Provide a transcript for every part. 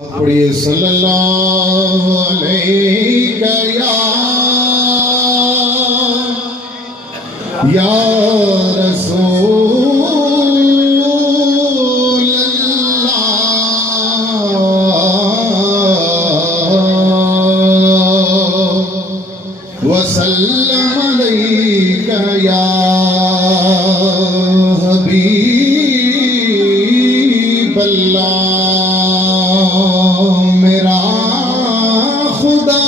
पढ़िए सल्लल्लाहु अलैहि या रसूल अल्लाह वसल्लम अलैका या हबीब अल्लाह। मेरा खुदा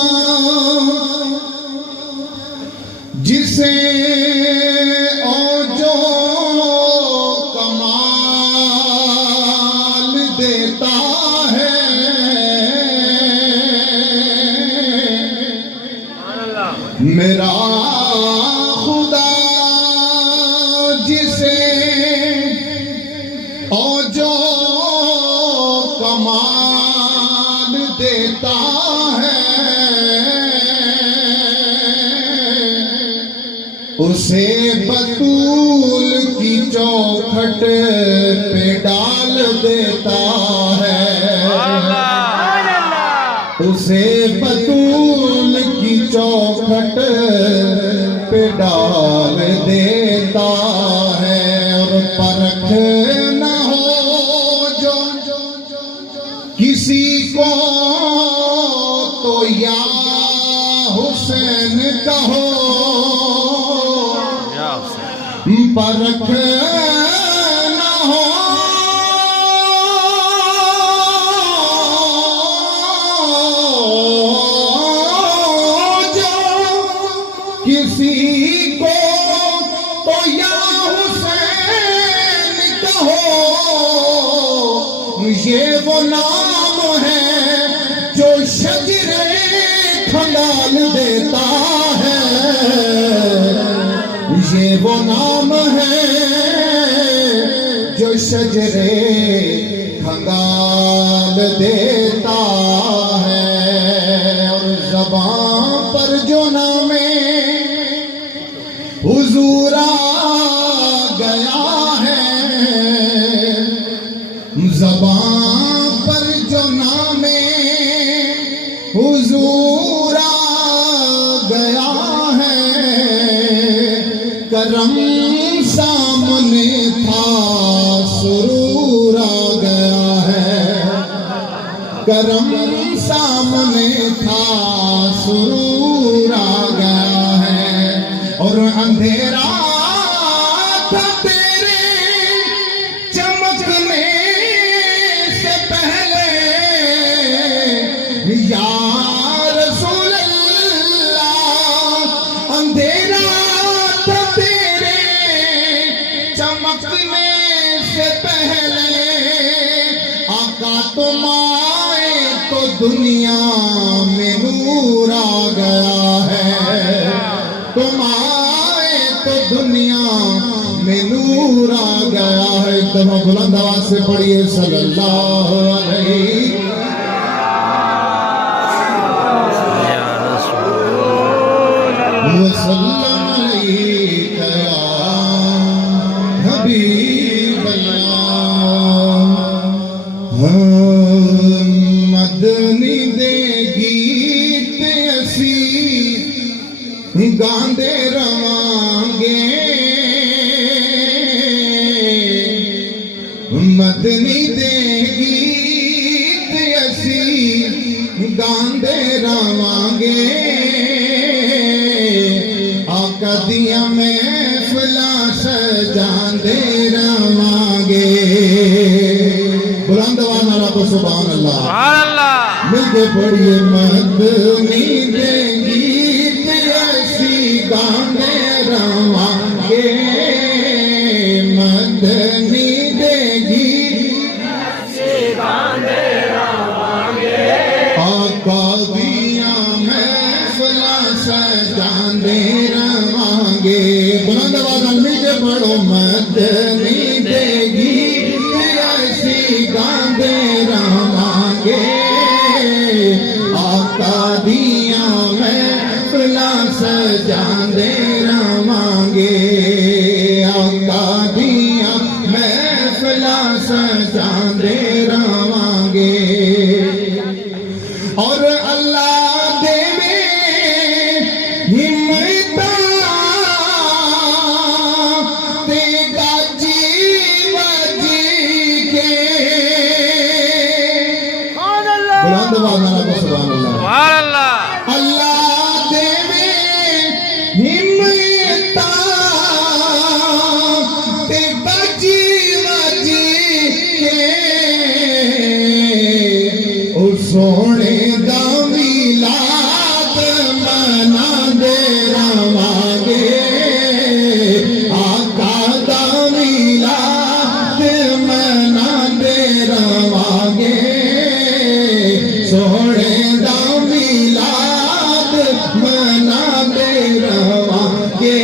जिसे जो कमाल देता है, मेरा खुदा जिसे जो कमाल देता है, उसे बतूल की चौखट पे डाल देता है, उसे बतूल की चौखट पे डाल देता है। और परख न हो जो किसी को तो या हुसैन कहो, परख न हो जो किसी को तो या हुसैन कहो। ये वो नाम है जो शजरे खंडाल देता है, ये वो नाम है जो शजरे खंगाल देता है। और ज़बान पर जो नामे हुजूर आ गया है, ज़बान पर जो नामे हुजूर आ गया है, करम सामने था सुरूर आ गया है, करम सामने था सुरूर आ गया है। और अंधेरा था तेरे चमकने से पहले, या रसूल अल्लाह अंधेरा था तेरे चमकने से पहले। आका तुम आए तो दुनिया में नूर आ गया है, तुम आए तो दुनिया में नूर आ गया है। एकदम बुलंद आवाज से पढ़िए सल्लल्लाहु अलैहि वसल्लम अलैका या हबीब अल्लाह। मदनी दे गीत असी गांदे रवांगे, मदनी दे गीत असी गांदे रवांगे। आका दिया महफिलां सजांदे रवांगे। बुलंद आवाज़ नाल आपको सुभान अल्लाह मिलके पढ़िए। मदनी दे गीत असी गांदे रवांगे, मदनी दे गीत असी गांदे रवांगे। आका दिया महफिलां सजांदे रवांगे। बुलंद आवाज़ नाल मिलके पढ़ो। मदनी दे गीत असी गांदे रवांगे, आका दिया महफिलां सजांदे रवांगे, आका दिया महफिलां सजांदे रवांगे। और अल्लाह देवे हिम्मत ते गाजी बाजी के बुलंद आवाज में बोलो सुभान अल्लाह। अल्लाह देवे हिम्मत ते गाजी बाजी के ओ सोने दा मिलाद मना दे रवांगे आका दा मिलाद मना दे रवांगे सोने दा मिलाद मना दे रवांगे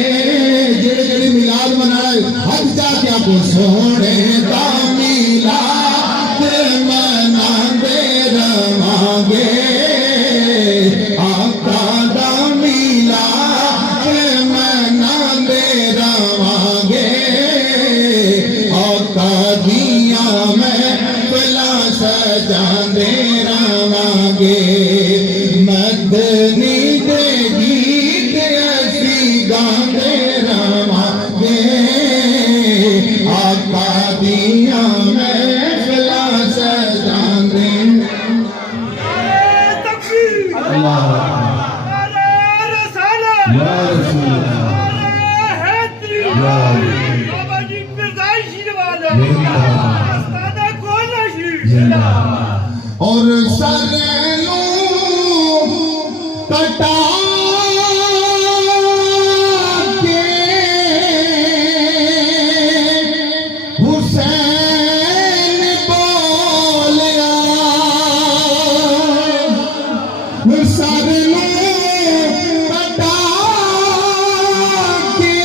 जेड़े मिलाद मनाना हज जाके आपको सोने दा मिलाद मना दे रवांगे आका दा मिलाद मना दे रवांगे आका दिया महफिला सजांदे रवांगे मदनी दे गीत असी गांदे रवांगे आका दिया महफिला सजांदे और सरनू कटा के हुसैन बोलिया सरनू कटा के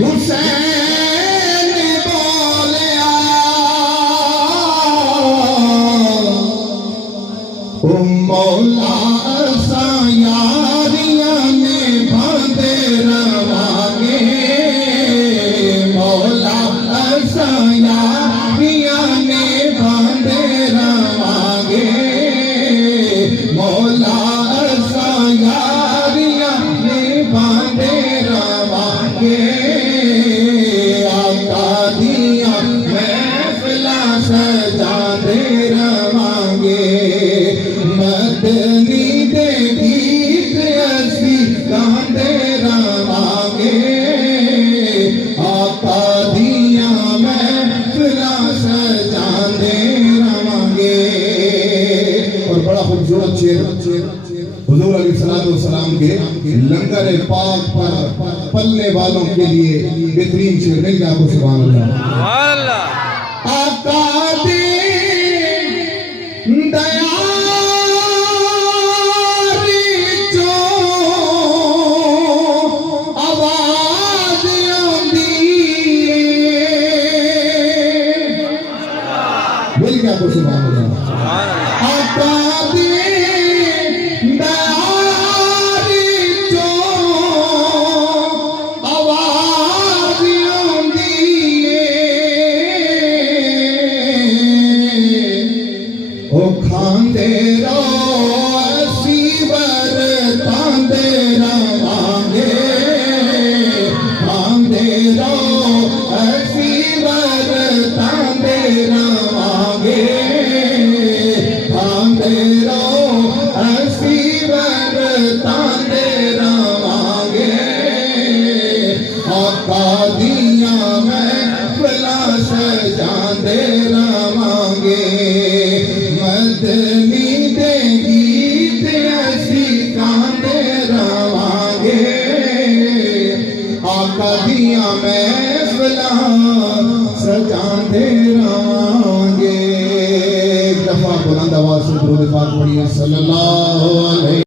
हुसैन बोलिया ओ मौला असा यारियां ने बांधे रवांगे मौला असा यारियां ने बांधे रवांगे मौला असा यारियां ने बांधे रवांगे आका दिया महफिला सजांदे रवांगे मदनी दे गीत असी गांदे रवांगे आका दिया महफिला सजांदे रवांगे। और बड़ा खूबसूरत शेर हुजूर अलैहिस्सलाम के लंगर पाक पर पलने वालों के लिए बेहतरीन शेर नहीं आपको सुभान अल्लाह। आका दे दया बोल क्या आपको सुभान अल्लाह। आका दे दयारी चो आवाज आंदी ओ खांदे रहो असी वरतांदे रवांगे खांदे रहो असी वरतांदे रवांगे खांदे रहो असी वरतांदे रवांगे आका दिया महफिला सजांदे रवांगे मदनी दे गीत असी गांदे रवांगे आका दिया महफिला सजांदे रवांगे। एक दफा बुलंद आवाज से दुरूद पाक पढ़िए सल्लल्लाहु अलैहि